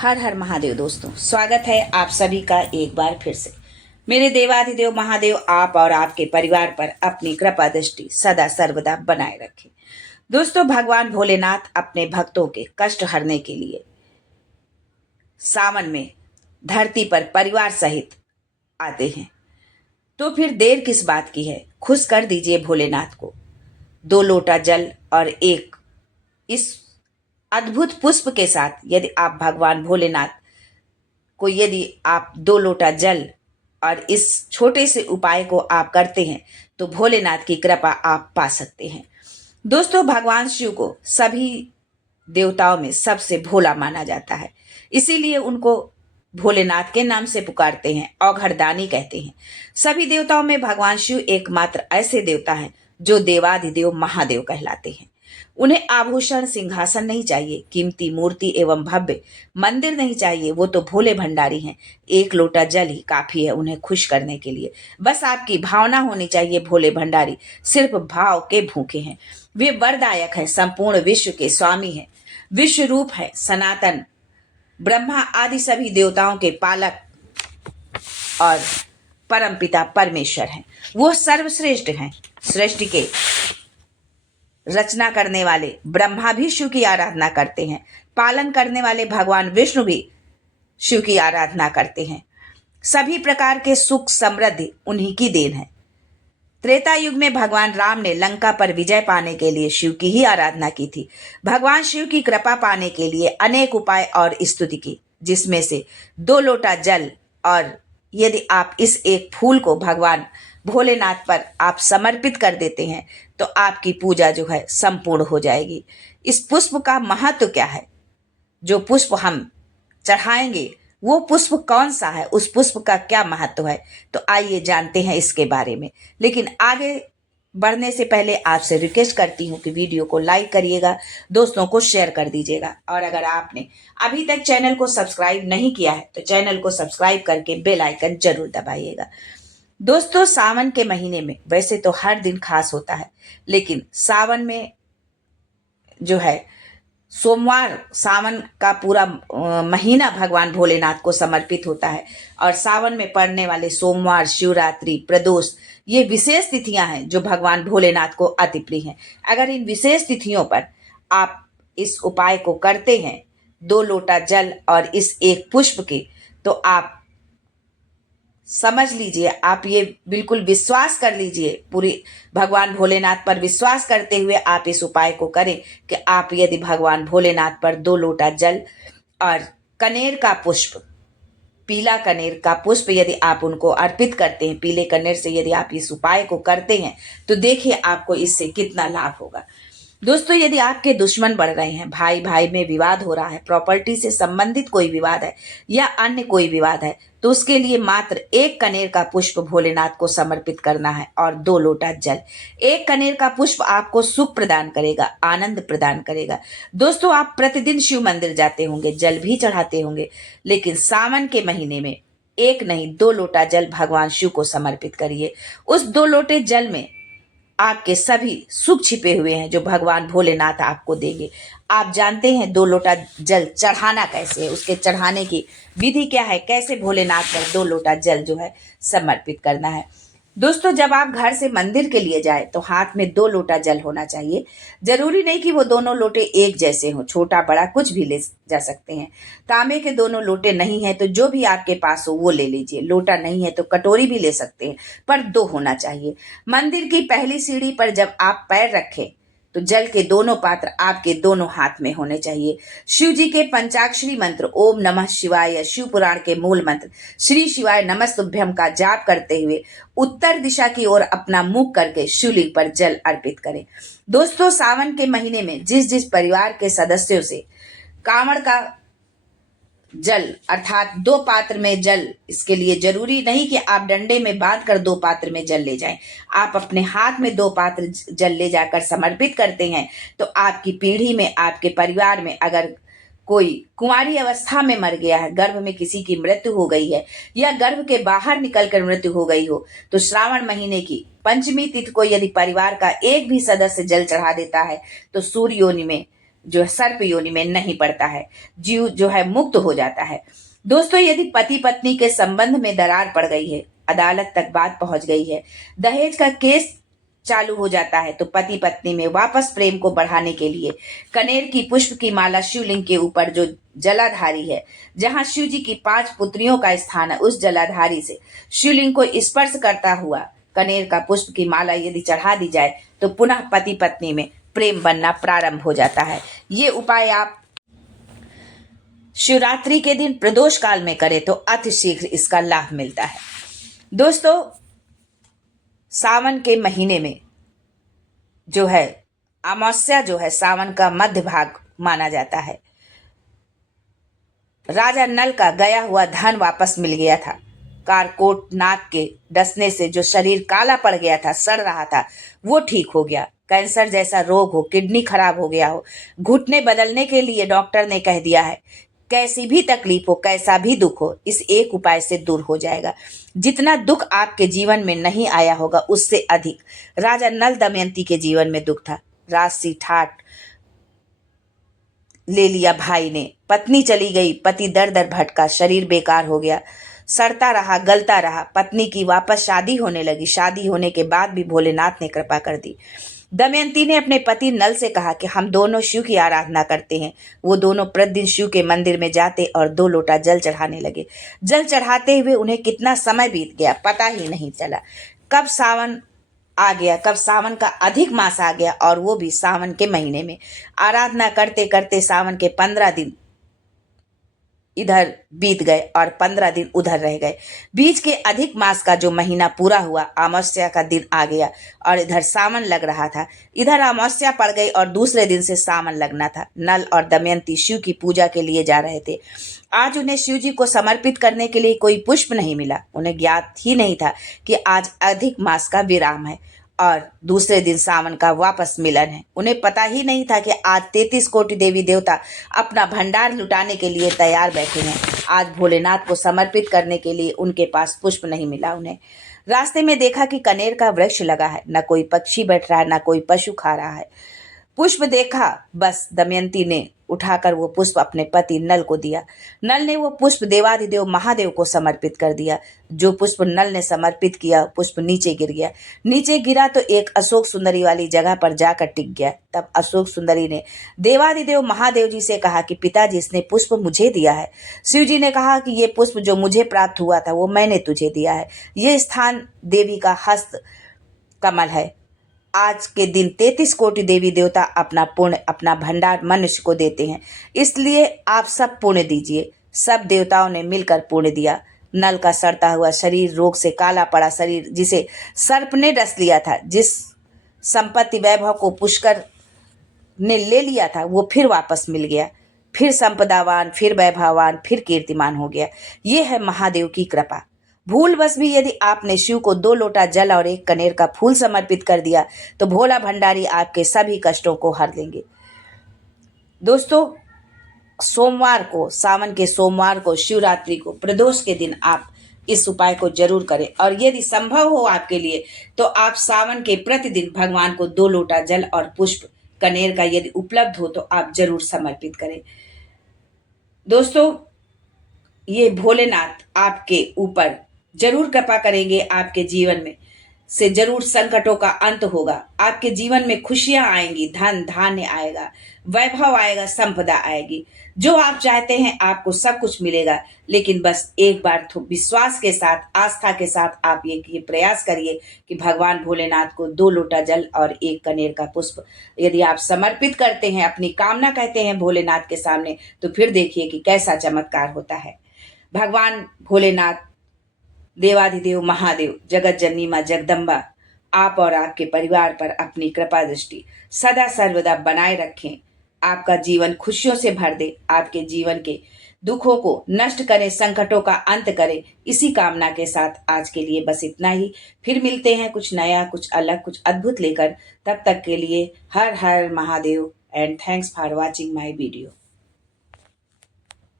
हर हर महादेव दोस्तों, स्वागत है आप सभी का एक बार फिर से। मेरे देवाधिदेव महादेव आप और आपके परिवार पर अपनी कृपा दृष्टि सदा सर्वदा बनाए रखे। दोस्तों, भगवान भोलेनाथ अपने भक्तों के कष्ट हरने के लिए सावन में धरती पर परिवार सहित आते हैं। तो फिर देर किस बात की है, खुश कर दीजिए भोलेनाथ को। 2 लोटा जल और एक इस अद्भुत पुष्प के साथ यदि आप भगवान भोलेनाथ को यदि आप 2 लोटा जल और इस छोटे से उपाय को आप करते हैं तो भोलेनाथ की कृपा आप पा सकते हैं। दोस्तों, भगवान शिव को सभी देवताओं में सबसे भोला माना जाता है, इसीलिए उनको भोलेनाथ के नाम से पुकारते हैं, औघड़दानी कहते हैं। सभी देवताओं में भगवान शिव एकमात्र ऐसे देवता हैं जो देवाधिदेव महादेव कहलाते हैं। उन्हें आभूषण सिंहासन नहीं चाहिए, कीमती मूर्ति एवं भव्य मंदिर नहीं चाहिए, वो तो भोले भंडारी हैं। 1 लोटा जल ही काफी है उन्हें खुश करने के लिए। बस आपकी भावना होनी चाहिए। भोले भंडारी सिर्फ भाव के भूखे हैं। वे वरदायक हैं, संपूर्ण विश्व के स्वामी हैं, विश्व रूप है, सनातन ब्रह्मा आदि सभी देवताओं के पालक और परमपिता परमेश्वर हैं। वो सर्वश्रेष्ठ हैं। सृष्टि के रचना करने वाले ब्रह्मा भी शिव की आराधना करते हैं। पालन करने वाले भगवान विष्णु भी शिव की आराधना करते हैं। सभी प्रकार के सुख समृद्धि उन्हीं की देन है। त्रेता युग में भगवान राम ने लंका पर विजय पाने के लिए शिव की ही आराधना की थी। भगवान शिव की कृपा पाने के लिए अनेक उपाय और स्तुति की, जिसमें से 2 लोटा जल और यदि आप इस एक फूल को भगवान भोलेनाथ पर आप समर्पित कर देते हैं तो आपकी पूजा जो है संपूर्ण हो जाएगी। इस पुष्प का महत्व क्या है, जो पुष्प हम चढ़ाएंगे वो पुष्प कौन सा है, उस पुष्प का क्या महत्व है, तो आइए जानते हैं इसके बारे में। लेकिन आगे बढ़ने से पहले आपसे रिक्वेस्ट करती हूँ कि वीडियो को लाइक करिएगा, दोस्तों को शेयर कर दीजिएगा, और अगर आपने अभी तक चैनल को सब्सक्राइब नहीं किया है तो चैनल को सब्सक्राइब करके बेल आइकन जरूर दबाइएगा। दोस्तों, सावन के महीने में वैसे तो हर दिन खास होता है, लेकिन सावन में जो है सोमवार, सावन का पूरा महीना भगवान भोलेनाथ को समर्पित होता है। और सावन में पड़ने वाले सोमवार, शिवरात्रि, प्रदोष, ये विशेष तिथियां हैं जो भगवान भोलेनाथ को अति प्रिय हैं। अगर इन विशेष तिथियों पर आप इस उपाय को करते हैं, 2 लोटा जल और इस एक पुष्प के, तो आप समझ लीजिए, आप ये बिल्कुल विश्वास कर लीजिए, पूरी भगवान भोलेनाथ पर विश्वास करते हुए आप इस उपाय को करें कि आप यदि भगवान भोलेनाथ पर 2 लोटा जल और कनेर का पुष्प, पीला कनेर का पुष्प यदि आप उनको अर्पित करते हैं, पीले कनेर से यदि आप इस उपाय को करते हैं तो देखिए आपको इससे कितना लाभ होगा। दोस्तों, यदि आपके दुश्मन बढ़ रहे हैं, भाई भाई में विवाद हो रहा है, प्रॉपर्टी से संबंधित कोई विवाद है या अन्य कोई विवाद है, तो उसके लिए मात्र 1 कनेर का पुष्प भोलेनाथ को समर्पित करना है और 2 लोटा जल। 1 कनेर का पुष्प आपको सुख प्रदान करेगा, आनंद प्रदान करेगा। दोस्तों, आप प्रतिदिन शिव मंदिर जाते होंगे, जल भी चढ़ाते होंगे, लेकिन सावन के महीने में 1 नहीं 2 लोटा जल भगवान शिव को समर्पित करिए। उस 2 लोटे जल में आपके सभी सुख छिपे हुए हैं जो भगवान भोलेनाथ आपको देंगे। आप जानते हैं 2 लोटा जल चढ़ाना कैसे है, उसके चढ़ाने की विधि क्या है, कैसे भोलेनाथ पर 2 लोटा जल जो है समर्पित करना है। दोस्तों, जब आप घर से मंदिर के लिए जाए तो हाथ में 2 लोटा जल होना चाहिए। जरूरी नहीं कि वो दोनों लोटे एक जैसे हों, छोटा बड़ा कुछ भी ले जा सकते हैं। तांबे के दोनों लोटे नहीं है तो जो भी आपके पास हो वो ले लीजिए। लोटा नहीं है तो कटोरी भी ले सकते हैं, पर 2 होना चाहिए। मंदिर की पहली सीढ़ी पर जब आप पैर रखें तो जल के दोनों पात्र आपके दोनों हाथ में होने चाहिए। शिव जी के पंचाक्षरी मंत्र ओम नमः शिवाय या शिव पुराण के मूल मंत्र श्री शिवाय नमस्तुभ्यम का जाप करते हुए उत्तर दिशा की ओर अपना मुख करके शिवलिंग पर जल अर्पित करें। दोस्तों, सावन के महीने में जिस जिस परिवार के सदस्यों से कांवड़ का जल अर्थात 2 पात्र में जल, इसके लिए जरूरी नहीं कि आप डंडे में बांध कर 2 पात्र में जल ले जाएं। आप अपने हाथ में 2 पात्र जल ले जाकर समर्पित करते हैं तो आपकी पीढ़ी में, आपके परिवार में अगर कोई कुंवारी अवस्था में मर गया है, गर्भ में किसी की मृत्यु हो गई है या गर्भ के बाहर निकलकर मृत्यु हो गई हो, तो श्रावण महीने की पंचमी तिथि को यदि परिवार का एक भी सदस्य जल चढ़ा देता है तो सूर्य योनि में जो सर्प योनि में नहीं पड़ता है, जीव जो है मुक्त हो जाता है। दोस्तों, यदि पति पत्नी के संबंध में दरार पड़ गई है, अदालत तक बात पहुंच गई है, दहेज का केस चालू हो जाता है, तो पति पत्नी में वापस प्रेम को बढ़ाने के लिए कनेर की पुष्प की माला शिवलिंग के ऊपर जो जलाधारी है, जहां शिव जी की 5 पुत्रियों का स्थान है, उस जलाधारी से शिवलिंग को स्पर्श करता हुआ कनेर का पुष्प की माला यदि चढ़ा दी जाए तो पुनः पति पत्नी में प्रेम बनना प्रारंभ हो जाता है। ये उपाय आप शिवरात्रि के दिन प्रदोष काल में करें तो अति शीघ्र इसका लाभ मिलता है। दोस्तों, सावन के महीने में जो है अमावस्या जो है सावन का मध्य भाग माना जाता है। राजा नल का गया हुआ धन वापस मिल गया था। कारकोट नाक के डसने से जो शरीर काला पड़ गया था, सड़ रहा था, वो ठीक हो गया। कैंसर जैसा रोग हो, किडनी खराब हो गया हो, घुटने बदलने के लिए डॉक्टर ने कह दिया है, कैसी भी तकलीफ हो, कैसा भी दुख हो, इस एक उपाय से दूर हो जाएगा। जितना दुख आपके जीवन में नहीं आया होगा उससे अधिक राजा नल दमयंती के जीवन में दुख था। राशि ठाट ले लिया भाई ने, पत्नी चली गई, पति दर दर भटका, शरीर बेकार हो गया, सड़ता रहा, गलता रहा। पत्नी की वापस शादी होने लगी। शादी होने के बाद भी भोलेनाथ ने कृपा कर दी। दमयंती ने अपने पति नल से कहा कि हम दोनों शिव की आराधना करते हैं। वो दोनों प्रतिदिन शिव के मंदिर में जाते और 2 लोटा जल चढ़ाने लगे। जल चढ़ाते हुए उन्हें कितना समय बीत गया पता ही नहीं चला। कब सावन आ गया, कब सावन का अधिक मास आ गया, और वो भी सावन के महीने में। आराधना करते करते सावन के 15 दिन इधर बीत गए और 15 दिन उधर रह गए। बीच के अधिक मास का जो महीना पूरा हुआ, अमावस्या का दिन आ गया और इधर सावन लग रहा था। इधर अमावस्या पड़ गई और दूसरे दिन से सावन लगना था। नल और दमयंती शिव की पूजा के लिए जा रहे थे। आज उन्हें शिव जी को समर्पित करने के लिए कोई पुष्प नहीं मिला। उन्हें ज्ञात ही नहीं था कि आज अधिक मास का विराम है और दूसरे दिन सावन का वापस मिलन है। उन्हें पता ही नहीं था कि आज 33 कोटि देवी देवता अपना भंडार लुटाने के लिए तैयार बैठे हैं। आज भोलेनाथ को समर्पित करने के लिए उनके पास पुष्प नहीं मिला। उन्हें रास्ते में देखा कि कनेर का वृक्ष लगा है, न कोई पक्षी बैठ रहा है, न कोई पशु खा रहा है। पुष्प देखा, बस दमयंती ने उठाकर वो पुष्प अपने पति नल को दिया। नल ने वो पुष्प देवाधिदेव महादेव को समर्पित कर दिया। जो पुष्प नल ने समर्पित किया, पुष्प नीचे गिर गया। नीचे गिरा तो एक अशोक सुंदरी वाली जगह पर जाकर टिक गया। तब अशोक सुंदरी ने देवाधिदेव महादेव जी से कहा कि पिताजी, इसने पुष्प मुझे दिया है। शिव जी ने कहा कि ये पुष्प जो मुझे प्राप्त हुआ था वो मैंने तुझे दिया है। ये स्थान देवी का हस्त कमल है। आज के दिन 33 कोटि देवी देवता अपना पुण्य, अपना भंडार मनुष्य को देते हैं, इसलिए आप सब पुण्य दीजिए। सब देवताओं ने मिलकर पुण्य दिया। नल का सड़ता हुआ शरीर, रोग से काला पड़ा शरीर, जिसे सर्प ने डस लिया था, जिस संपत्ति वैभव को पुष्कर ने ले लिया था, वो फिर वापस मिल गया। फिर संपदावान, फिर वैभववान, फिर कीर्तिमान हो गया। ये है महादेव की कृपा। भूलवश भी यदि आपने शिव को 2 लोटा जल और 1 कनेर का फूल समर्पित कर दिया तो भोला भंडारी आपके सभी कष्टों को हर देंगे। दोस्तों, सोमवार को, सावन के सोमवार को, शिवरात्रि को, प्रदोष के दिन आप इस उपाय को जरूर करें। और यदि संभव हो आपके लिए तो आप सावन के प्रतिदिन भगवान को 2 लोटा जल और पुष्प कनेर का यदि उपलब्ध हो तो आप जरूर समर्पित करें। दोस्तों, ये भोलेनाथ आपके ऊपर जरूर कृपा करेंगे। आपके जीवन में से जरूर संकटों का अंत होगा। आपके जीवन में खुशियां आएंगी, धन धान्य आएगा, वैभव आएगा, संपदा आएगी। जो आप चाहते हैं आपको सब कुछ मिलेगा। लेकिन बस एक बार विश्वास के साथ, आस्था के साथ आप ये प्रयास करिए कि भगवान भोलेनाथ को 2 लोटा जल और 1 कनेर का पुष्प यदि आप समर्पित करते हैं, अपनी कामना कहते हैं भोलेनाथ के सामने, तो फिर देखिए कि कैसा चमत्कार होता है। भगवान भोलेनाथ, देवाधिदेव महादेव, जगत जननी मां जगदम्बा आप और आपके परिवार पर अपनी कृपा दृष्टि सदा सर्वदा बनाए रखें। आपका जीवन खुशियों से भर दे, आपके जीवन के दुखों को नष्ट करें, संकटों का अंत करें। इसी कामना के साथ आज के लिए बस इतना ही। फिर मिलते हैं कुछ नया, कुछ अलग, कुछ अद्भुत लेकर। तब तक के लिए Har Har Mahadev and thanks for watching my video.